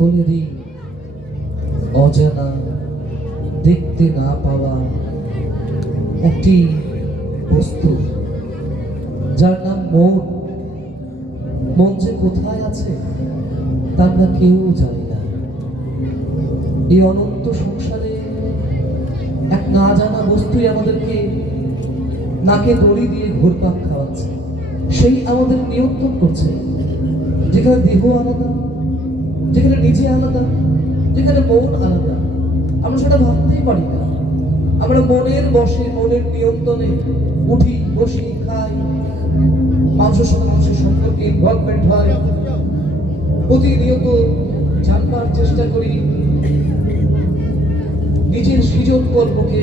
সকলেরই অজানা, দেখতে না পাওয়া একটি বস্তু, যার নাম মন। মন যে কোথায় আছে তা আমরা কেউ জানি না। এই অনন্ত সংসারে এক না জানা বস্তুই আমাদেরকে নাকে দড়ি দিয়ে ঘুরপাক খাওয়াচ্ছে। সেই আমাদের নিয়ন্ত্রণ করছে। যেখানে দেহ আলাদা, যেখানে নিজে আলাদা, যেখানে মন আলাদা, আমরা সেটা ভাবতেই পারি না। আমরা মনের বশে, মনের নিয়ন্ত্রণে উঠি, বসি, খাই, মানুষের সাথে মানুষের সম্পর্কে ইনভলভমেন্ট হয়, প্রতিনিয়ত জানবার চেষ্টা করি, নিজের সৃজন কর্মকে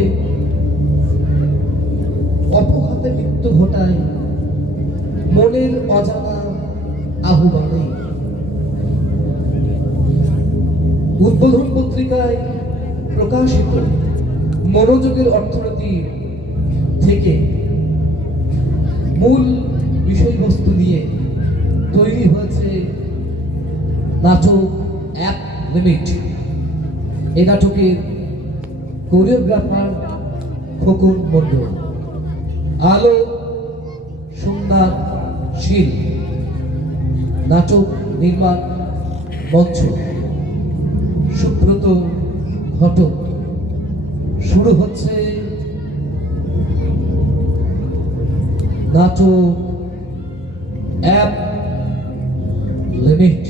অপঘাতে মৃত্যু ঘটায় মনের অজানা আহ্বানে। উদ্বোধন পত্রিকায় প্রকাশিত মনোযোগের অর্থনীতি থেকে মূল বিষয়বস্তু নিয়ে তৈরি হয়েছে নাটক এক লিমিট। এই নাটকের কোরিওগ্রাফার খোকন মণ্ডল, আলো সুন্দর শীল, নাটক নির্মাণ মঞ্চ সুব্রত ঘটক। শুরু হচ্ছে নাটক এক লিমিট।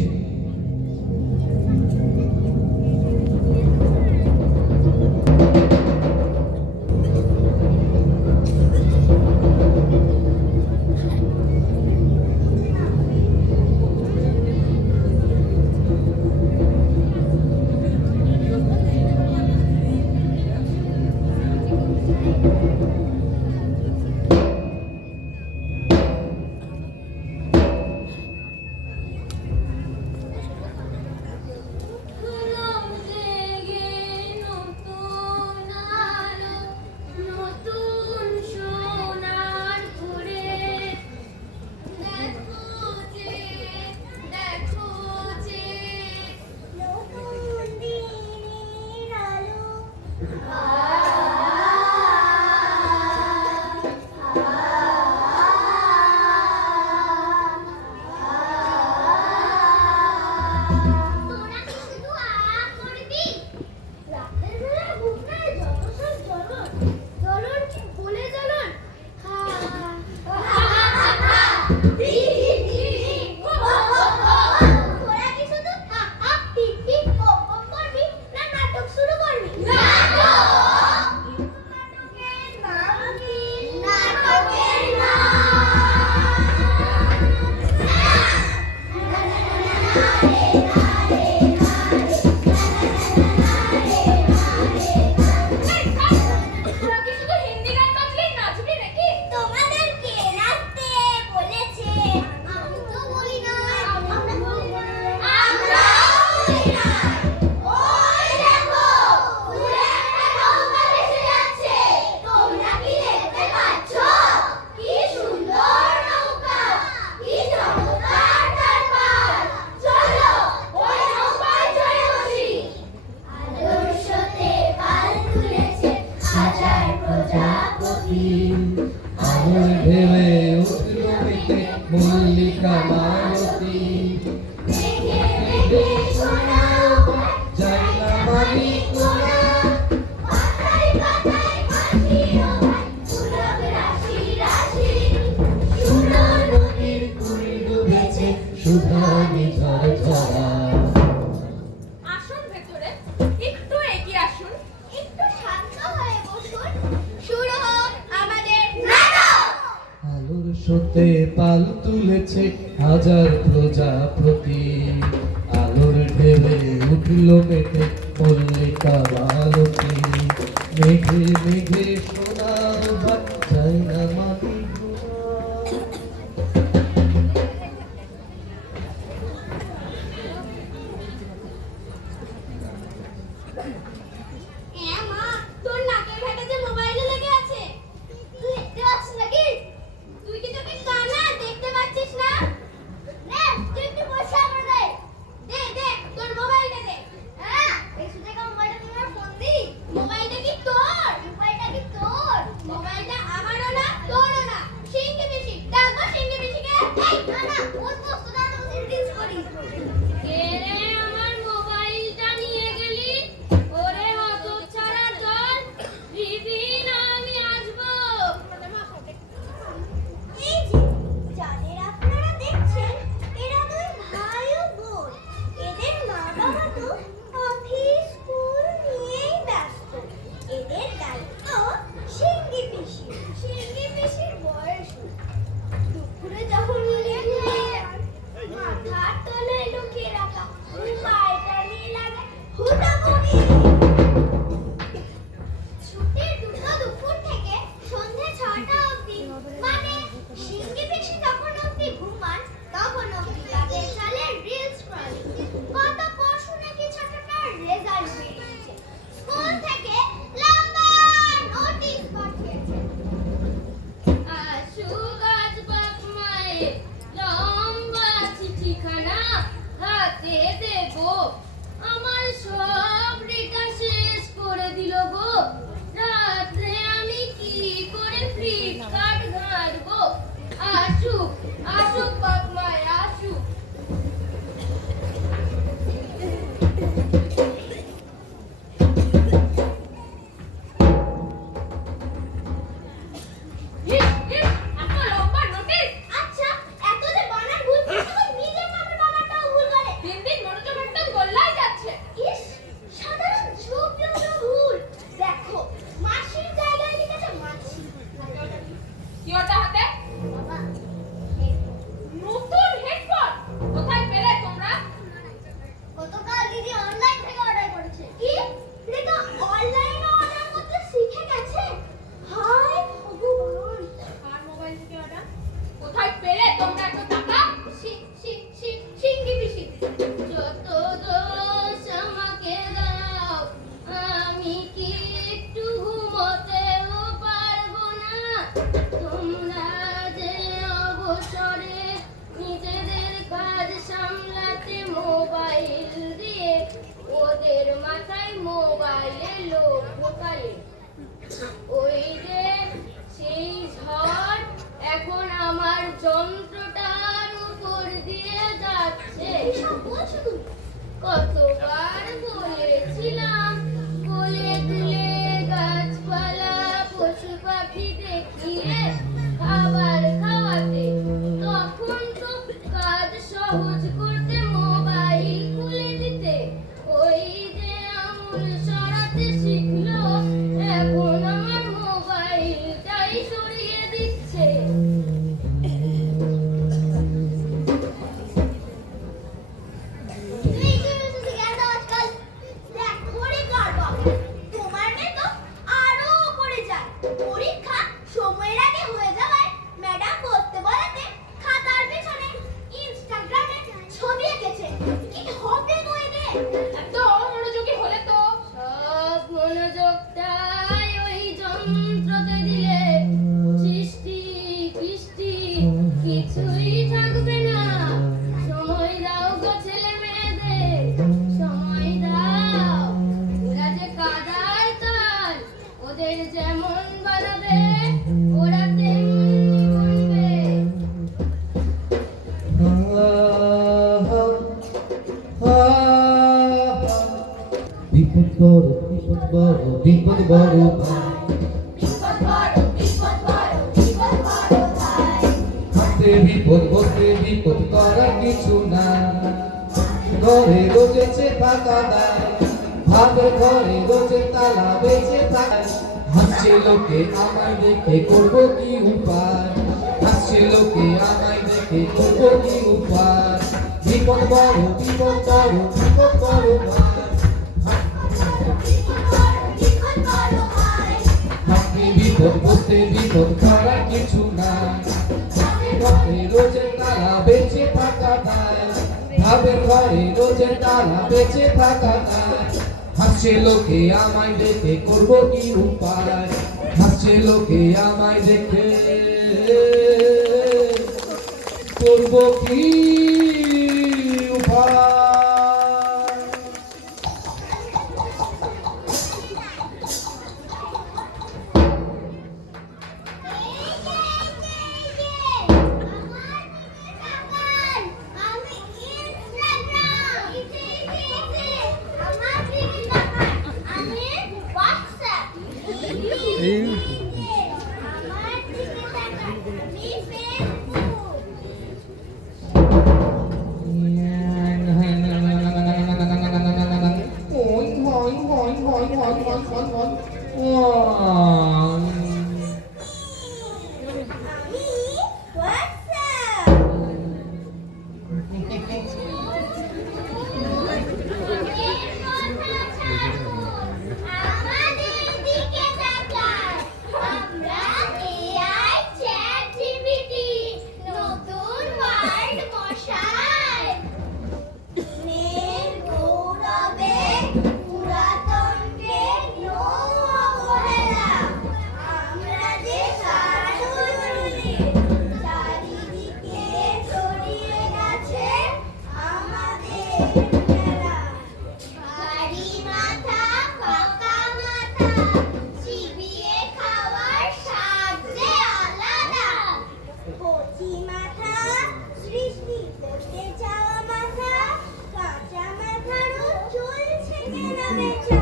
মল্লিকা মালতী আসুন ভেতরে, একটু এগিয়ে আসুন, একটু শান্ত হয়ে বসুন। শুরু হোক আমাদের নাটক। আলোর স্রোতে পাল তুলেছে হাজার প্রজাপতি, আলোর ঢেউয়ে উঠল মেঘে মল্লিকা মালতী। মেঘে মেঘে সোনার ভাত যায় না মাটি তোর নাকের ঘাটে যে মোবাইলে লেগে আছে, তুই দেখতে পাচ্ছিস নাকি? তুই কি চোখে কানা, দেখতে পাচ্ছিস না? নে তুই একটু বসে দে, তোর মোবাইলটা হাতে দেব। আমার সব রেখা শেষ করে দিল গো। রাত্রে আমি কি করে ফ্লিপকার্ট ঘাঁটবো? আসুক আসুক বাপ মায় আসুক। ইস, ইস, এত লম্বা নোটিশ। আচ্ছা, এত যে বানান ভুল করছে, তো নিজের নামের বানানটাও ভুল করে। দিন দিন মনোযোগ একদম গোল্লাই যাচ্ছে। ইস, সাধারণ ঝোপঝাড় ভুল। দেখো, মাছির জায়গায় লিখেছে মাছি। কি ওটা হাতে? বাবা, নতুন হেডফোন কোথায় পেলে তোমরা? গতকাল দিদি অনলাইন থেকে অর্ডার করেছে। কি? রেখা অনলাইনে অর্ডার করতে শিখে গেছে? হায় ভগবান! কার মোবাইল থেকে অর্ডার? কোথায় পেলে তোমরা এত টাকা? সিঙ্গি পিসি। যত দোষ আমাকে দাও, আমি কি একটু ঘুমোতেও পারবো না? তোমরা যে অবসরে নিজেদের কাজ সামলাতে মোবাইল দিয়ে ওদের মাথায় মোবাইলের লোভ ঢোকালে। ওই যে সেই ঝড় এখন আমার যন্ত্রটার উপর দিয়ে যাচ্ছে। কতবার বলেছিলাম বলে দিলে গাছপালা পশু পাখি দেখিয়ে খাবার খাওয়াতে, তখন তো কাজ সহজ করতে মোবাইল খুলে দিতে। ওই যে আঙুল সরাতে শিখলো, এখন আমার মোবাইলটাই সরিয়ে দিচ্ছে। তোমার মেয়ে তো আরো করে যায়। পরীক্ষা সময়ের আগে হয়ে যাওয়ায় ম্যাডাম বলতে বলাতে খাতার পেছনে ইনস্টাগ্রামে ছবি এঁকেছে। কি হবে গো এদের? এত মনোযোগী হলে তো সব মনোযোগটাই ওই যন্ত্রতে দিলে সৃষ্টি কৃষ্টি কিছুই থাকবে না। সময় দাও গো ছেলে মেয়েদের, সময় দাও। ওরা যে কাদার তাল, ওদের যেমন বানাবে ওরা তেমনি করবে। বিপদ বড় বিপদ বড় বিপদ বড় ভাই, বিপদ বড় বিপদ বড় বিপদ বড় ভাই। হাতে বিপদ বসতে বিপদ করার কিছু না। ঘরে রোজেছে টাকা দেয়, ভাবে ঘরে রোজে তালা বেঁচে থাকে। হাসছে লোকে আমায় দেখে করবো কি উপায়, হাসছে লোকে আমায় দেখে করবো কি উপায়। বিপদ বড় বিপদ বড় বিপদ বড় ভাই, বিপদ বড় ভাই। হাতে বিপদ বসতে বিপদ করার কিছু না। ঘরে রোজের তালা বেঁচে থাকা দায়, ভাবের ঘরে রোজের তালা বেঁচে থাকা দায়। হাসছে লোকে আমায় দেখে করবো কি উপায়, হাসছে লোকে আমায় দেখে করবো কি উপায়। আমি খেলা। ভারী মাথা ফাঁকা মাথা চিবিয়ে খাওয়ার স্বাদ যে আলাদা। কচি মাথা সৃষ্টি করতে যাওয়া মাথা কাঁচা মাথারও চলছে কেনা বেচা।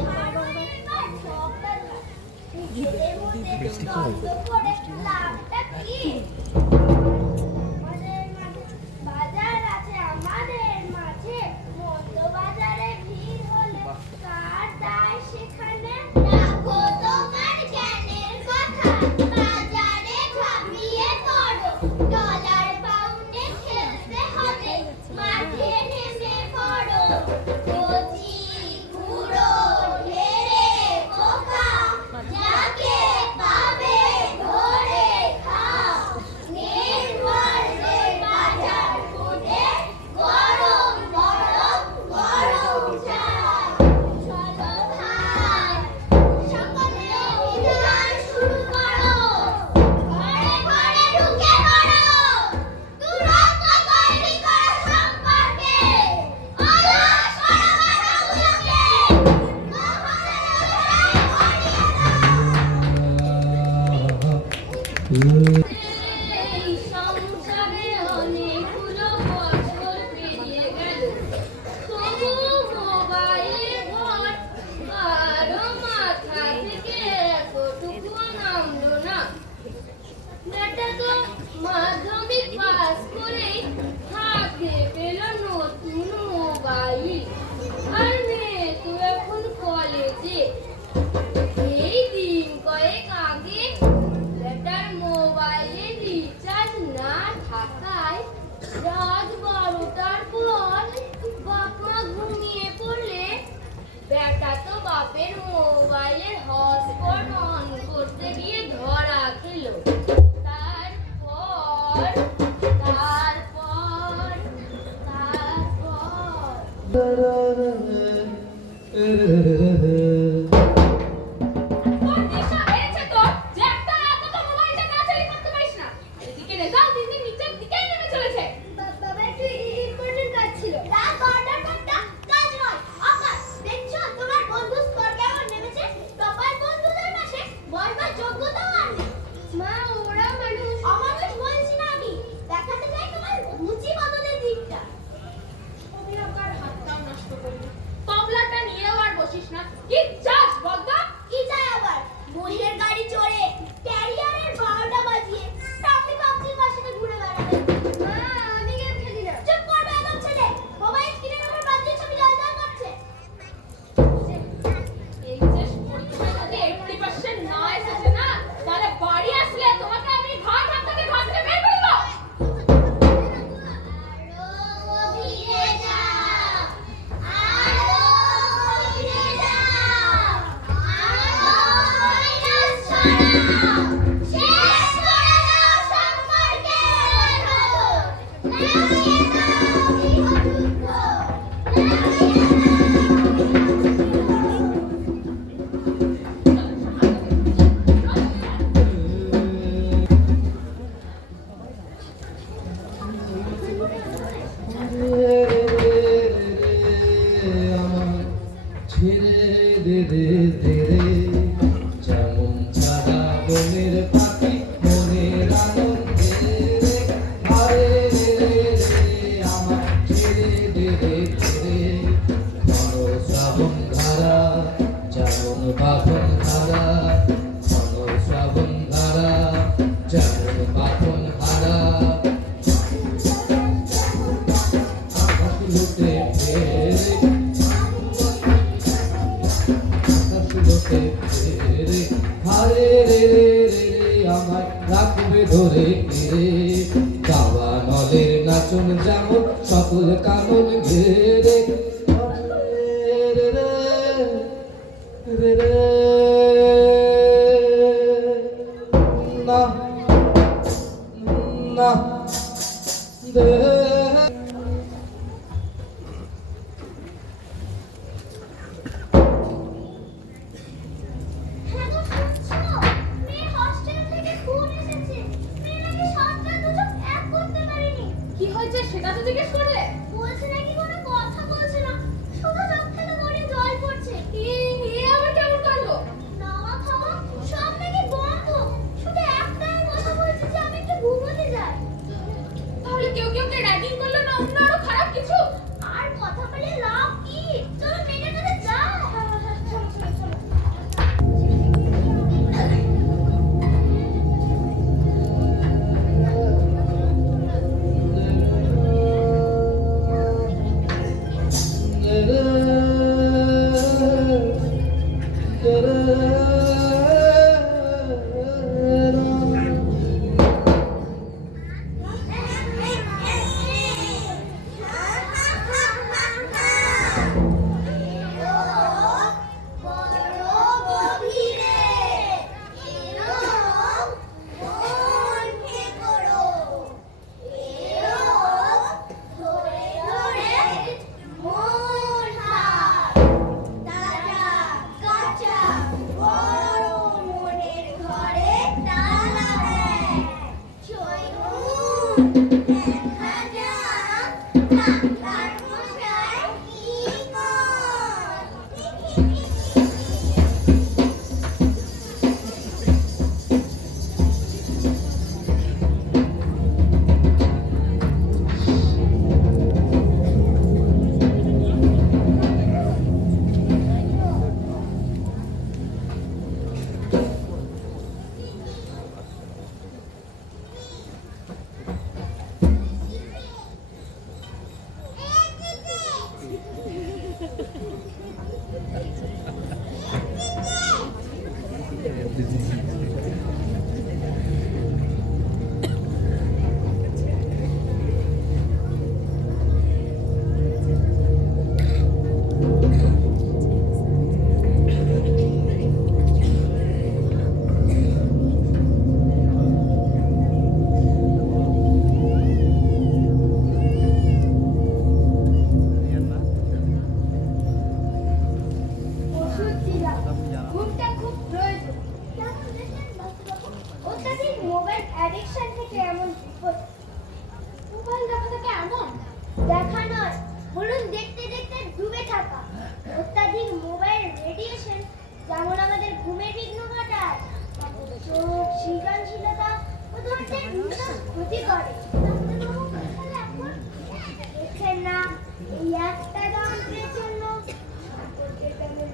ছাড়ো এবার ঝগড়া নিজেদের মধ্যে দ্বন্দ্ব করে লাভটা কি? আমাদের মাঝে বাজার আছে আমাদের মাঝে মন্দ বাজারে ভিড় হলে কার দায় সেখানে? রাখো তোমার জ্ঞানের কথা বাজারে ঝাঁপিয়ে পড়ো ডলার পাউন্ডে খেলতে হবে মাঠে নেমে পড়ো। কচি বুড়ো ঢেরে পোকা যাকে পাবে ধরে খাও। নির্মলের বাজার ফুটে গরম গরম গরম চা। চলো ভাই সকলে অভিযান শুরু করো। ঘরে ঘরে ঢুকে পড়ো। দুরন্ত তৈরি করো সম্পর্কে। অলস করো কথাগুলোকে। এই সংসারে অনেকগুলো বছর পেরিয়ে গেল, তবু মোবাইলে ঘর কারো মাথা থেকে এতটুকু নামলো না। বেটা তো মাধ্যমিক পাস করেই হাতে পেল নতুন মোবাইল, আর মেয়ে তো এখন কলেজে। এই দিন কয়েক আগে বেটার মোবাইলে রিচার্জ না থাকায় রাত 12টার পর বাপ মা ঘুমিয়ে পড়লে বেটা তো বাপের মোবাইলের হটস্পট অন করতে গিয়ে ধরা খেল। তারপর তারপর তারপর তোর নেশা হয়েছে তোর যে একটা রাত তো মোবাইলটা না চালিয়ে থাকতে পারিস না। এদিকে রেজাল্ট দিন দিন নিচের দিকেই নেমে চলেছে। বাবা একটু ইম্পর্টেন্ট কাজ ছিল। রাত 12টার পরটা কাজ নয় আকাশ। দেখছো তোমার বন্ধু স্কোর কেমন নেমেছে? টপার বন্ধুদের পাশে বলবার যোগ্যতাও আর নেই। মা ওরা মানুষ। অমানুষ বলছি না আমি, দেখাতে চাই তোমার রুচি বদলের দিকটা। অভিনবকার হাতটাও নষ্ট করবি। পাবলাটা নিয়েও আর বসিস না। কি চাস বলতো? কি চাই আবার? মহিলার গাড়ি চড়ে ক্যারিয়ারের 12টা বাজিয়ে ট্রাফিক পাবজির পাশে ঘুরে বেড়াবে। মা আমি গেম খেলি না। চুপ কর বেয়াদব ছেলে। মোবাইল স্ক্রিনে আমার পাবজির ছবি লাল লাল করছে। এইচএস পরীক্ষায় যদি 80% না এসেছে না, তাহলে বাড়ি আসলে তোমাকে আমি ঘর থেকে বের করে দেবো। আরো ফিরে যাও। আরো ফিরে যাও। আরো মাইনাস ছড়াও। শেষ করে দাও সম্পর্কের আলো। নামিয়ে দাও গৃহযুদ্ধ। নামিয়ে ছেড়ে দে দে দে রে যেমন ছাড়া বনের পাখি মনের আনন্দে রে আরে রে রে রে আমার ছেড়ে দে দে দে রে ঘন শ্রাবণ ধারা যেমন বাঁধন ধারা ঘন শ্রাবণ ধারা যেমন বাঁধন ধারা আকাশ লুটে ফেরে হারে রে রে রে রে আমার রাখবে ধরে রে গাওয়া নলের নাচন যেমন সকল কানন ঘেরে রে রে রে রে না না দে কি হয়েছে সেটা তো জিজ্ঞেস করলে? বলছে নাকি কোনো ওষুধ দিলাম ঘুমটা খুব প্রয়োজন কেমন দেখলেন ডাক্তারবাবু? অত্যাধিক মোবাইল অ্যাডিকশন থেকে এমন বিপদ। মোবাইল দেখা থেকে এমন দেখা নয়, বলুন দেখতে দেখতে ডুবে থাকা। অত্যাধিক মোবাইল রেডিয়েশন যেমন আমাদের ঘুমের বিঘ্ন ঘটায়, চোখ সৃজনশীলতা ও ধৈর্যের ভীষণ ক্ষতি করে। ডাক্তারবাবু, তাহলে এখন দেখছেন না এই একটা যন্ত্রের জন্য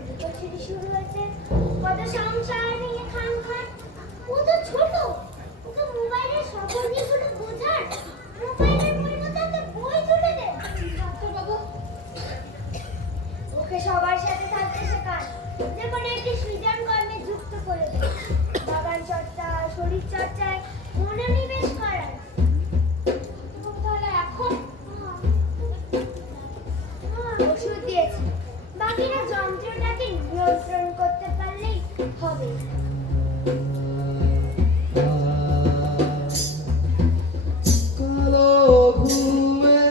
লুকোচুরি শুরু হয়েছে, কত সংসার ভেঙে খান খান। ও তো ছোট, ওকে মোবাইলের সকল দিকগুলো বোঝার, মোবাইলের পরিবর্তে একটা বই তুলে দে। ডাক্তারবাবু, ওকে সবার সাথে থাকতে শেখান, যে কোনো একটি সৃজন কর্মে যুক্ত করে দেন। বাগান চর্চা, শরীর চর্চায় মনোনিবেশ করান। তাহলে এখন ওষুধ দিয়েছি, বাকিরা যন্ত্রটাকে নিয়ন্ত্রণ করতে পারলেই হবে। কালো ঘুমে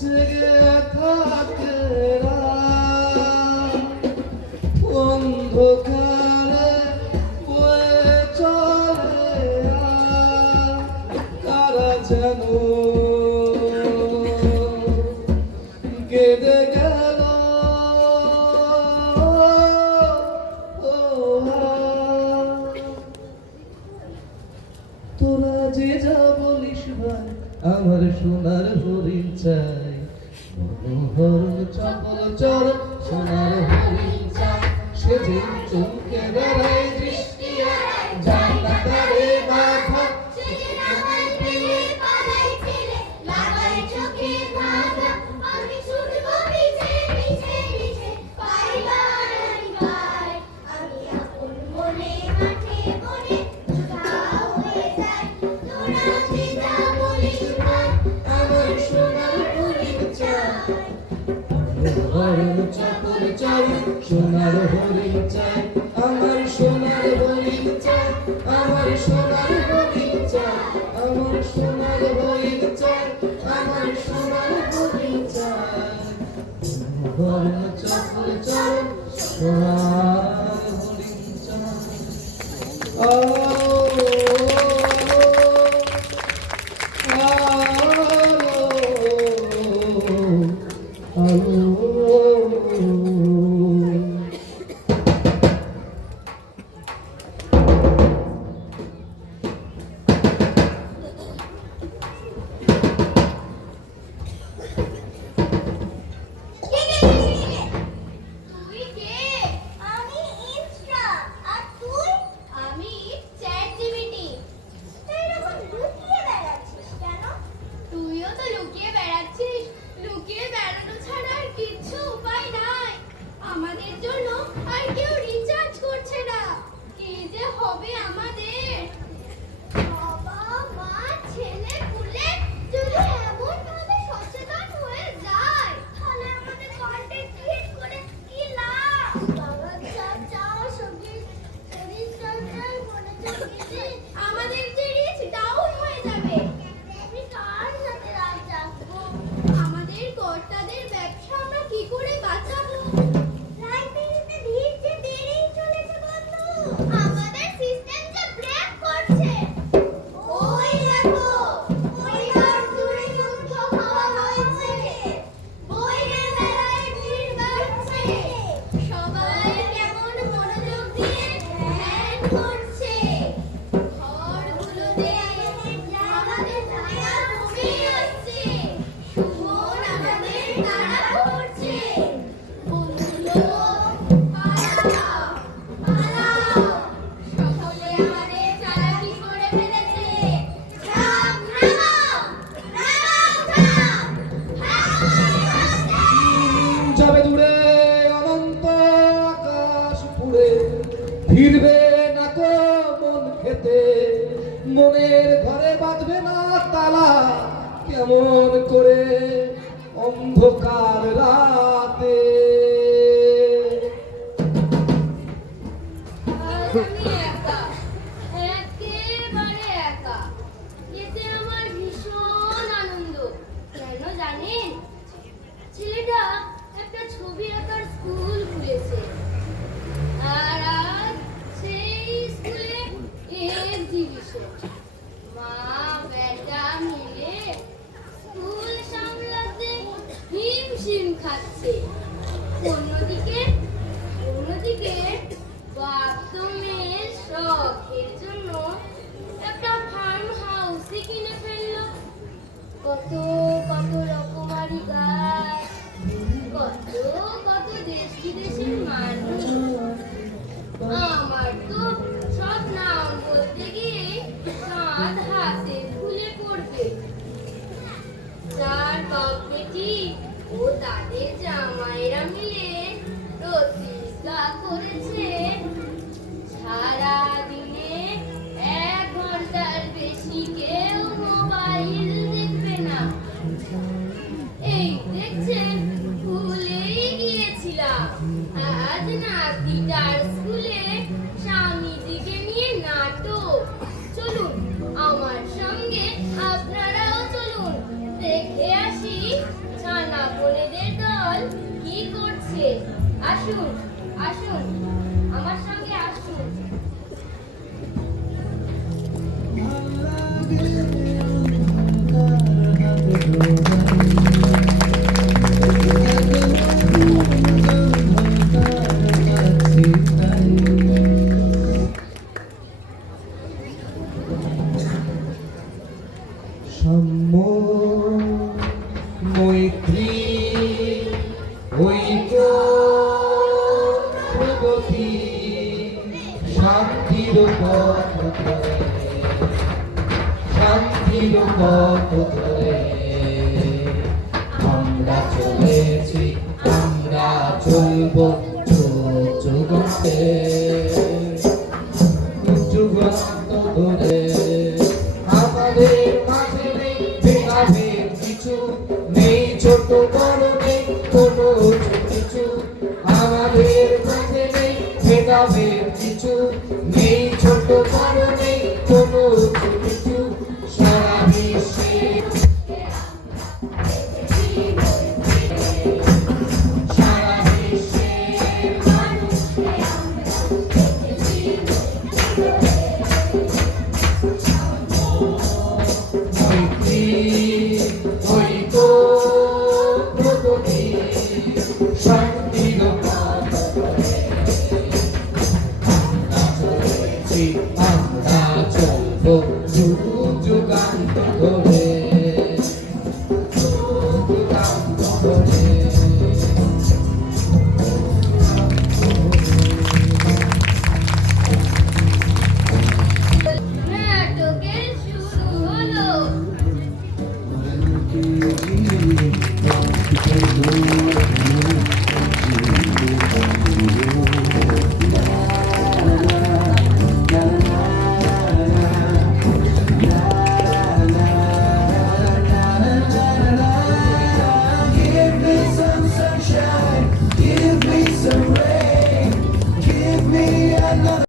জেগে থাকে রাত, অন্ধকারে বয়ে চলে রাত, কারা যেন কেঁদে গেল। তোরা যে যা বলিস ভাই, আমার সোনার হরিণ চাই, মনোহর চপল চর সোনার হরিণ চাই। সে যে চমকে বেড়ায় দৃষ্টি এড়ায়, যায় না তারে বাধা। সে যে নামায় ফেলে, পালায় ফেলে, লাগায় চোখে ধাঁধা। আমি ছুটবো পিছে পিছে পিছে, পাইবার আমি পাই। আমি আপন মনে মাঠে বনে উধাও হয়ে যাই। তোরা যে যা বলিস ভাই, আমার সোনার হরিণ চাই। হরিণ চপল চর সোনার হরিণ চাই, আমার সোনার হরিণ চাই, আমার সোনার হরিণ চাই, আমার সোনার হরিণ চাই, আমার সোনার হরিণ চাই। হরিণ চপল চর সোনার হরিণ চাই। তুই কে? আমি ইনস্টা। আর তুই? আমি চ্যাটজিপিটি। এরকম লুকিয়ে বেড়াচ্ছিস কেন? তুইও তো লুকিয়ে বেড়াচ্ছিস। লুকিয়ে বেড়ানো ছাড়া আর কিচ্ছু উপায় নাই। আমাদের জন্য আর কেউ রিচার্জ করছে না। কি যে হবে আমাদের। বাবা মা ছেলে পুলে যদি এমন ভাবে সচেতন হয়ে যায়, তাহলে আমাদের কন্টেন্ট ক্রিয়েট করে কি লাভ? বাবা চাচা সঙ্গীত শরীর চর্চায় মনোযোগ দিতে আমাদের যে রিচ ডাউন হয়ে যাবে। আমি কার সাথে রাত জাগবো? আমাদের কর্তাদের ব্যবসা আমরা কি করে বাঁচাবো? লাইব্রেরিতে ভিড় যে বেড়েই চলেছে বন্ধু। আমাদের সিস্টেম যে ব্রেক করবে। মনের ঘরে বাঁধবে না তালা কেমন করে অন্ধকার রাতে। আজ আমি একা, একেবারে একা। এতে আমার ভীষণ আনন্দ। কেন জানেন? ছেলেটা একটা ছবি আঁকার স্কুল খুলেছে। আর আজ সেই স্কুলে এক্সিবিশন। মা বেটা মিলে স্কুল সামলাতে হিমশিম খাচ্ছে। অন্যদিকে বাথরুমের শখের জন্য একটা ফার্ম হাউসই কিনে ফেললো। কত কত রকমারি গাছ, কত কত দেশ বিদেশের মানুষ। আমার তো সব নাম বলতে গিয়ে দাঁত হাতে ফুলে পড়বে। চার বাপ বেটি ও তাদের জামাইরা মিলে প্রতিজ্ঞা করেছে সারা দিনে 1 ঘন্টার বেশি কেউ মোবাইল দেখবে না। এই দেখছেন, ভুলেই গিয়েছিলাম আজ নাতিটার স্কুলে স্বামীজিকে নিয়ে নাটক। চলুন আমার সঙ্গে আপনারাও চলুন, দেখে আসি ছানা বোনেদের দল কি করছে। আসুন আসুন, আমার সঙ্গে আসুন। সাম্য মৈত্রী ঐক্য প্রগতি শান্তির পথ ধরে, শান্তির পথ ধরে আমরা চলেছি, আমরা চলব যুগান্তে যুগান্ত ধরে। আমাদের মাঝে নেই ভেদাভেদ কিছু, নেই ছোট বড় নেই কোনো কিছু। আমাদের মাঝে নেই ভেদাভেদ কিছু, নেই ছোট বড় নেই কোনো কিছু। সারা বিশ্বে সারা বিশ্বের মানুষকে মৈত্রী ঐক্য প্রগতি শান্তির পথ ধরে আমরা চলব যুগান্ত ধরে, যুগান্ত ধরে। নাটকের শুরু হলো। Give me some sunshine, give me some rain, give me another